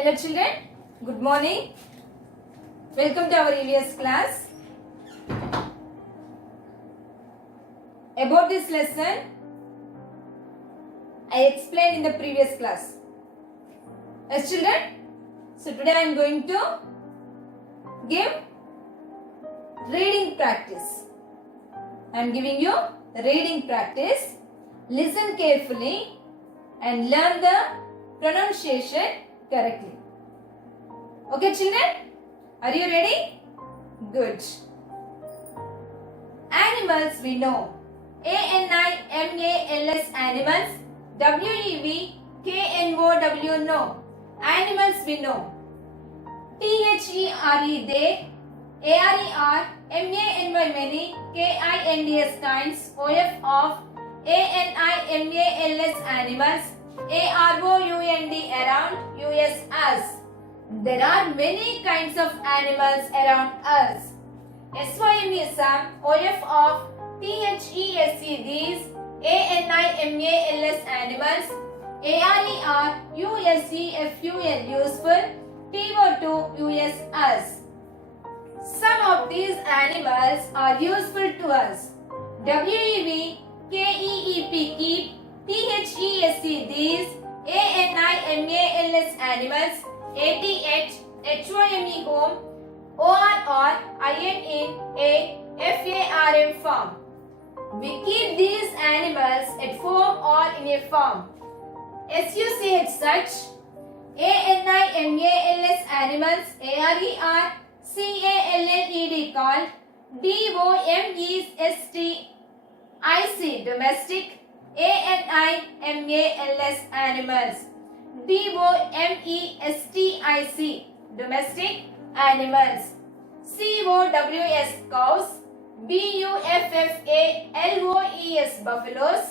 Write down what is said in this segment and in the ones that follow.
Hello children, good morning. Welcome to our EVS class. About this lesson, I explained in the previous class. Yes children, so today I am going to give reading practice. I am giving you reading practice. Listen carefully and learn the pronunciation correctly. Okay children, are you ready? Good. Animals we know. ANIMALS animals. WEVKNOW know. Animals we know. THERE they. ARER MANY many. KINDS kinds. OF of. ANIMALS animals. AROUND around. US us. There are many kinds of animals around us. SYM some. OF of. THESE these. ANIMALS animals. ARER USEFUL useful. TO2 US us. Some of these animals are useful to us. WEV KEEP keep. THESE these. ANIMALS animals. ATH HOME home. ORR IN FARM farm. We keep these animals at home or in a farm. SUCH such. ANIMALS animals. ARER CALLED called. DOMESTIC domestic. ANIMALS animals. DOMESTIC domestic animals. COWS cows. BUFFALOES buffaloes.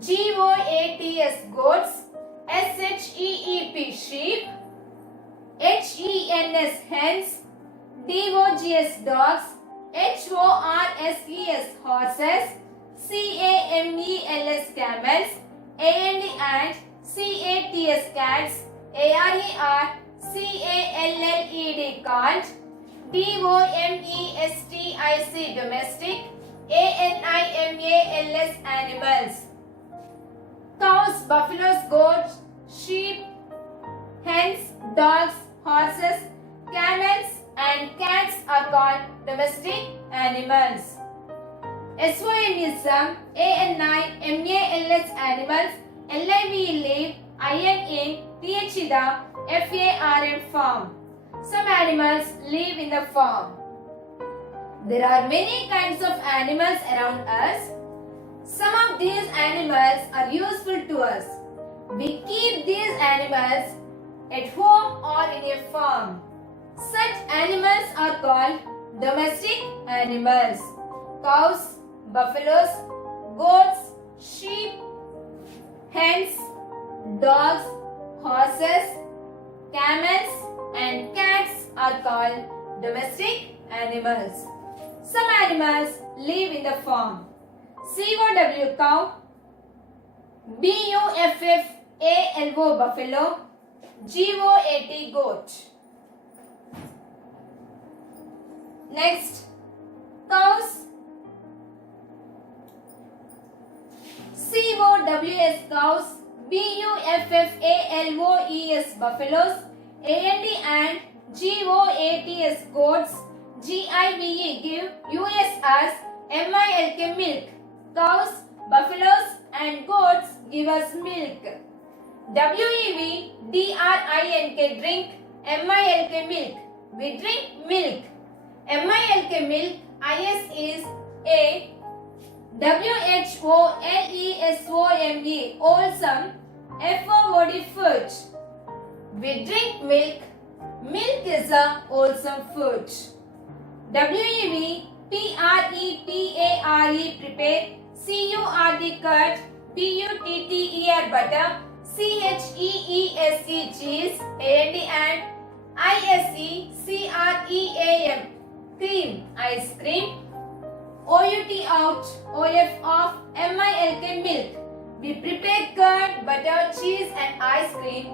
GOATS goats. SHEEP sheep. HENS hens. DOGS dogs. HORSES horses. CAMELS camels. AND CATS cats. ARER CALLED cant. DOMESTIC domestic. ANIMALS animals. Cows, buffaloes, goats, sheep, hens, dogs, horses, camels and cats are called domestic animals. SYM is some. ANIMALS animals. LIVE live. IN THEDA FARM farm. Some animals live in the farm. There are many kinds of animals around us. Some of these animals are useful to us. We keep these animals at home or in a farm. Such animals are called domestic animals. Cows, buffaloes, goats, sheep, hens, dogs, horses, camels and cats are called domestic animals. Some animals live in the farm. COW cow. BUFFALO buffalo. GOAT goat. Next, cows. COWS cows. BUFFALOES buffaloes. and GOATS goats. GIVE give. US us. MILK milk. Cows, buffaloes and goats give us milk. WEV DRINK drink. MILK milk. We drink milk. MILK milk. IS is a. WHOLESOME wholesome. FOOD food. We drink milk. Milk is a wholesome food. WEV PREPARE prepare. CURD cut. BUTTER butter. CHEESE cheese. And ISE CREAM cream ice cream. OUT out. OF of. MILK milk. We prepare curd, butter, cheese and ice cream.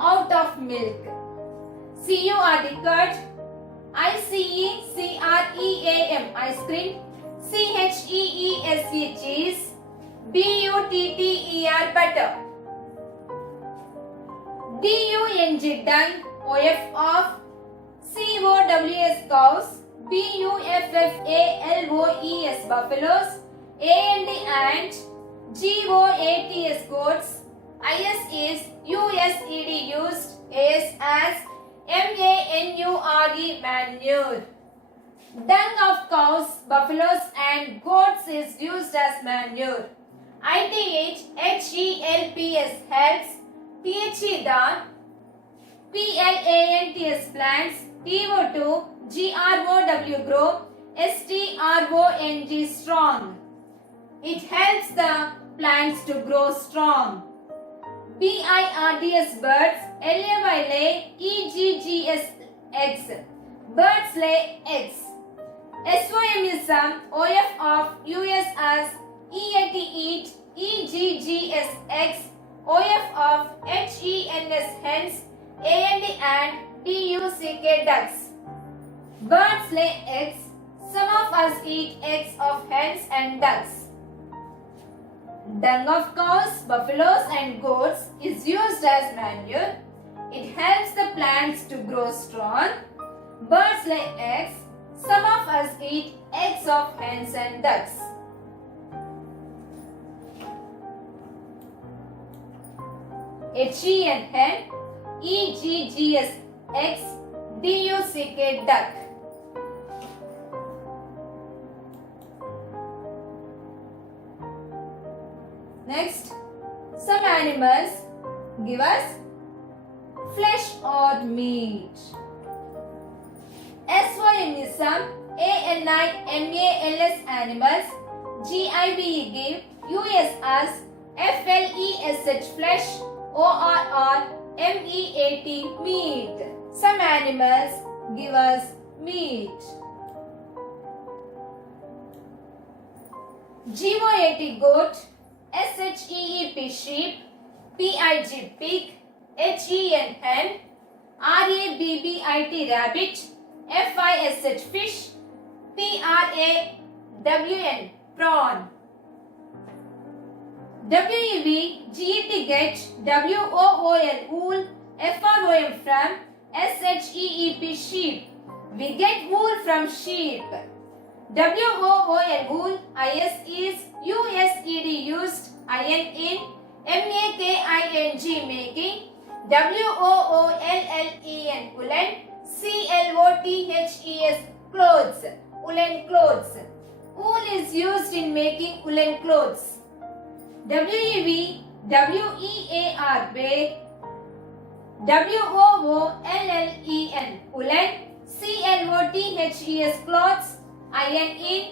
out of milk. CURD curd. ICECREAM ice cream. CHEESE cheese. BUTTER butter. DUNG dung. OF of. COWS cows. BUFFALOES buffaloes. AND ant. GOATS goats. IS is USED used. AS as MANURE manure. Dung of cows, buffaloes and goats is used as manure. ITH HELPS helps. PHE the. PLANTS plants. TO2 GROW grow. STRONG strong. It helps the plants to grow strong. BIRDS birds. LAY lay. EGGS eggs. Birds lay eggs. SOM is some. OF of. US as. EAT eat. EGGS eggs. OF of. HENS hens. AND DUCK ducks. Birds lay eggs. Some of us eat eggs of hens and ducks. Dung of cows, buffaloes and goats is used as manure. It helps the plants to grow strong. Birds lay eggs. Some of us eat eggs of hens and ducks. HEN hen, EGGS eggs, DUCK duck. Next, some animals give us flesh or meat. SYM is some. ANIMALS animals. GIVE give. US as. FLESH flesh. ORRMEAT meat. Some animals give us meat. GOAT goat. SHEEP sheep. PIG pig. HEN hen. RABBIT rabbit. FISH fish. PRAWN prawn. WEV GET get. WOOL wool. FROM from. SHEEP sheep. We get wool from sheep. WOOL wool. IS is USED used. IN in. MAKING making. WOOLLEN woolen. CLOTHES clothes. Woolen clothes. Wool is used in making woolen clothes. WEV WEAR bake. WOOLLEN woolen. CLOTHES clothes. IN in.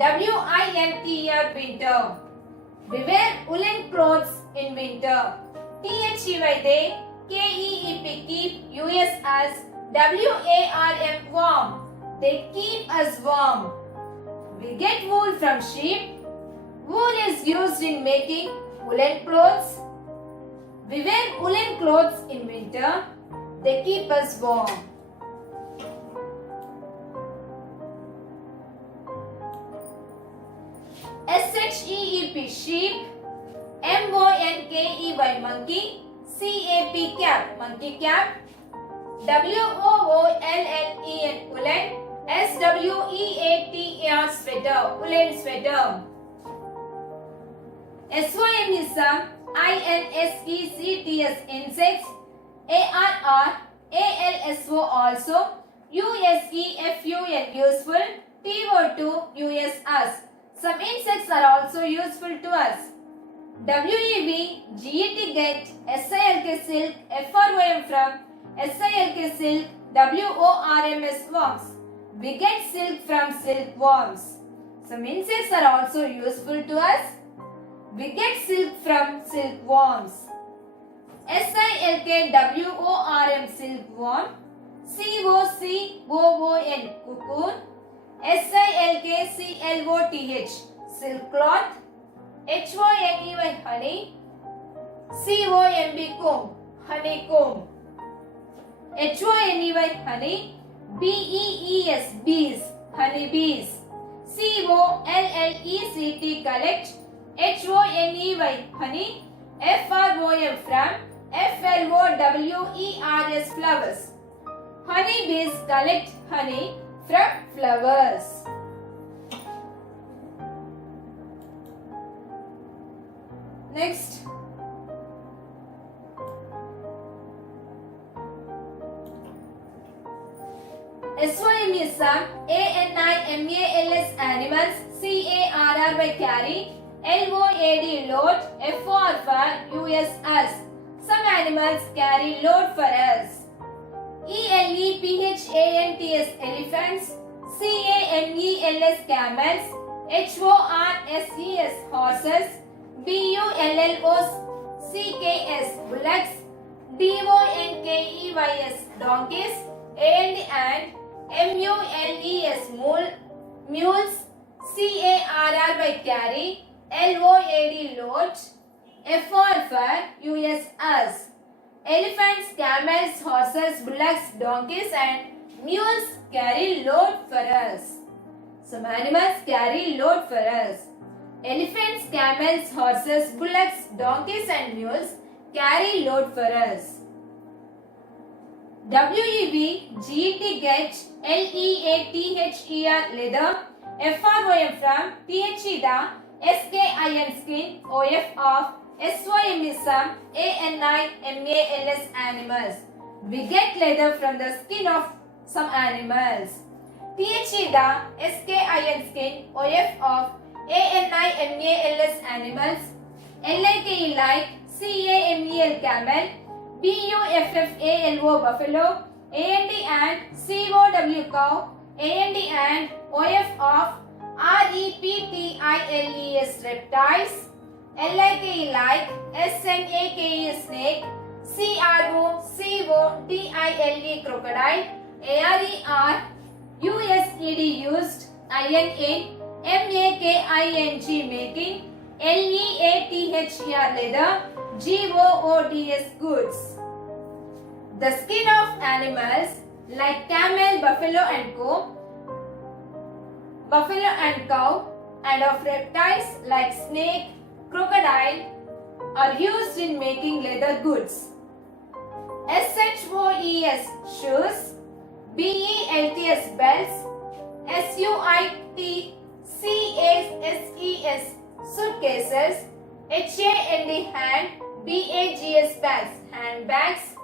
WINTR winter. We wear woolen clothes in winter. THEY they. KEEP keep. US as. WARM warm. They keep us warm. We get wool from sheep. Wool is used in making woolen clothes. We wear woolen clothes in winter. They keep us warm. SHEEP sheep. MONKEY monkey. CAP cap monkey cap. WOOLLEN woolen. SWEATER sweater woolen sweater. SYM is some. INSECTS insects. ARR ALSO also. USEFUL useful. TO2 US us. Some insects are also useful to us. WEV GET get. SILK silk. FROM from. SILK silk. WORMS worms. We get silk from silkworms. Some insects are also useful to us. We get silk from silkworms. SILKWORM silkworm. COCOON cocoon. SILKCLOTH silk cloth. HONEY honey. C-O-M-B, comb, honeycomb. H-O-N-E-Y, honey. B-E-E-S, bees, honeybees. C-O-L-L-E-C-T, collect. H-O-N-E-Y, honey. F-R-O-M, from. F-L-O-W-E-R-S, flowers. Honeybees collect honey from flowers. Next. S-Y-M is some. A-N-I-M-A-L-S, animals. C-A-R-R-Y, carry. L-O-A-D, load. F-O-R for U-S, us. Some animals carry load for us. E-L-E-P-H-A-N-T-S, elephants. C-A-M-E-L-S, camels. H-O-R-S-E-S, horses. B-U-L-L-O-C-K-S, bullocks. D-O-N-K-E-Y-S, donkeys. A-N-D, M-U-L-E-S, mules. C-A-R-R-Y, carry. L-O-A-D, load. F-O-R for U-S, us. Elephants, camels, horses, bullocks, donkeys and mules carry load for us. Some animals carry load for us. Elephants, camels, horses, bullocks, donkeys and mules carry load for us. W-E-V-G-E-T, get. L-E-A-T-H-E-R, leather. F-R-O-M, from. T-H-E, the. S-K-I-N, skin. O-F, of. S-Y-M is some. A-N-I-M-A-L-S, animals. We get leather from the skin of some animals. T-H-E, the. S-K-I-N, skin. O-F, of. A-N-I-M-A-L-S, animals. L-I-K-E, like. C-A-M-E-L, camel. B-U-F-F-A-L-O, buffalo. A-N-D and C-O-W, cow. A-N-D and O-F, of. R-E-P-T-I-L-E-S, reptiles. L-I-K-E, like. S-N-A-K-E, snake. C-R-O-C-O-D-I-L-E, crocodile. A-R-E-R-U-S-E-D, used. I-N-A, M-A-K-I-N-G, making. L-E-A-T-H-E-R, leather. G-O-O-D-S, goods. The skin of animals like camel, buffalo and cow, and of reptiles like snake, crocodile are used in making leather goods. S-H-O-E-S, shoes. B-E-L-T-S, belts. S-U-I-T-C-A-S-E-S, suitcases. H-A-N-D, hand. B-A-G-S, bags, handbags.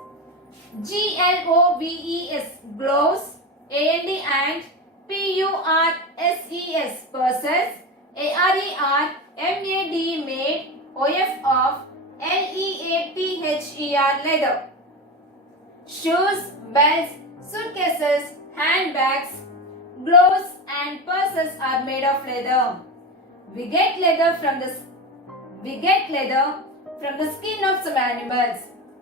G-L-O-V-E-S, gloves. A-N-D and P-U-R-S-E-S, purses. A-R-E-R-M-A-D, made. O-F, of. L-E-A-T-H-E-R, leather. Shoes, belts, suitcases, handbags, gloves and purses are made of leather. We get leather from the skin of some animals.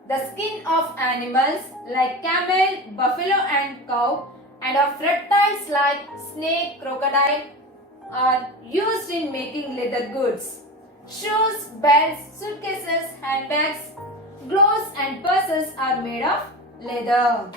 The skin of animals like camel, buffalo and cow, and of reptiles like snake, crocodile are used in making leather goods. Shoes, belts, suitcases, handbags, gloves and purses are made of leather.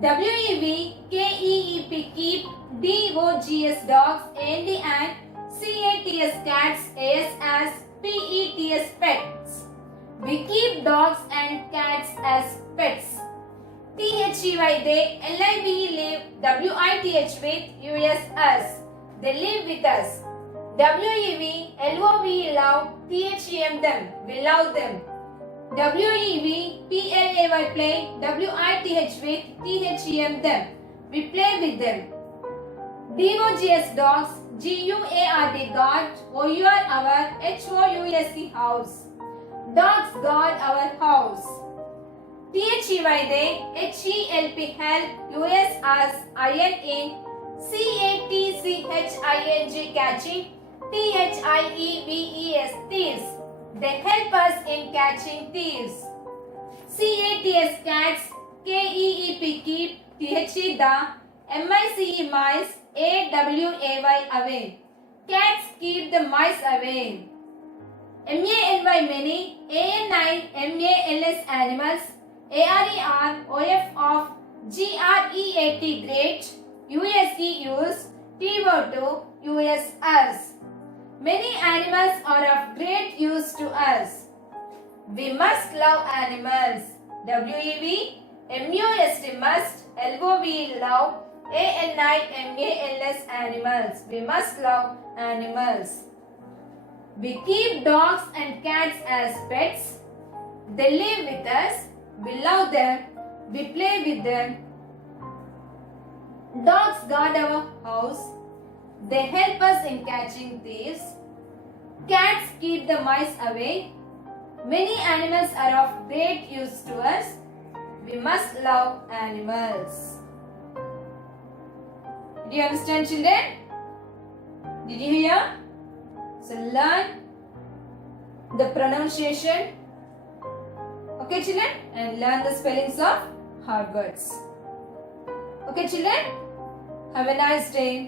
W-E-V-K-E-E-P, keep. D-O-G-S, dogs. A-N-D and C-A-T-S, cats. A-S as P-E-T-S, pets. We keep dogs and cats as pets. T-H-E-Y, they. L-I-V-E, live. W-I-T-H, with. U-S, us. They live with us. W-E-V, L-O-V-E, love. T-H-E-M, them. We love them. W-E-V-P-L-A-Y, play. W-I-T-H, with. T-H-E-M, them. We play with them. D-O-G-S, dogs. G-U-A-R-D, guard. O-U-R, our. H-O-U-S-E, house. Dogs guard our house. T-H-E-Y, they. H-E-L-P, help. U-S, us. I-N, in. C-A-T-C-H-I-N-G, catching. T-H-I-E-V-E-S, thieves. They help us in catching thieves. C-A-T-S, cats. K-E-E-P, keep. T-H-E, the. M-I-C-E, mice. A-W-A-Y, away. Cats keep the mice away. M-A-N-Y, many. A-N-I, M-A-L-S, animals. A-R-E-R, O-F of G-R-E-A-T, great. U-S-E, use. T-O-2, U-S, us. Many animals are of great use to us. We must love animals. W-E-V, M-U-S-T, must. L-O-V, love. A-N-I-M-A-L-S, animals. We must love animals. We keep dogs and cats as pets. They live with us. We love them. We play with them. Dogs guard our house. They help us in catching thieves. Cats keep the mice away. Many animals are of great use to us. We must love animals. Did you understand, children? Did you hear? So learn the pronunciation. Okay, children? And learn the spellings of hard words. Okay, children? Have a nice day.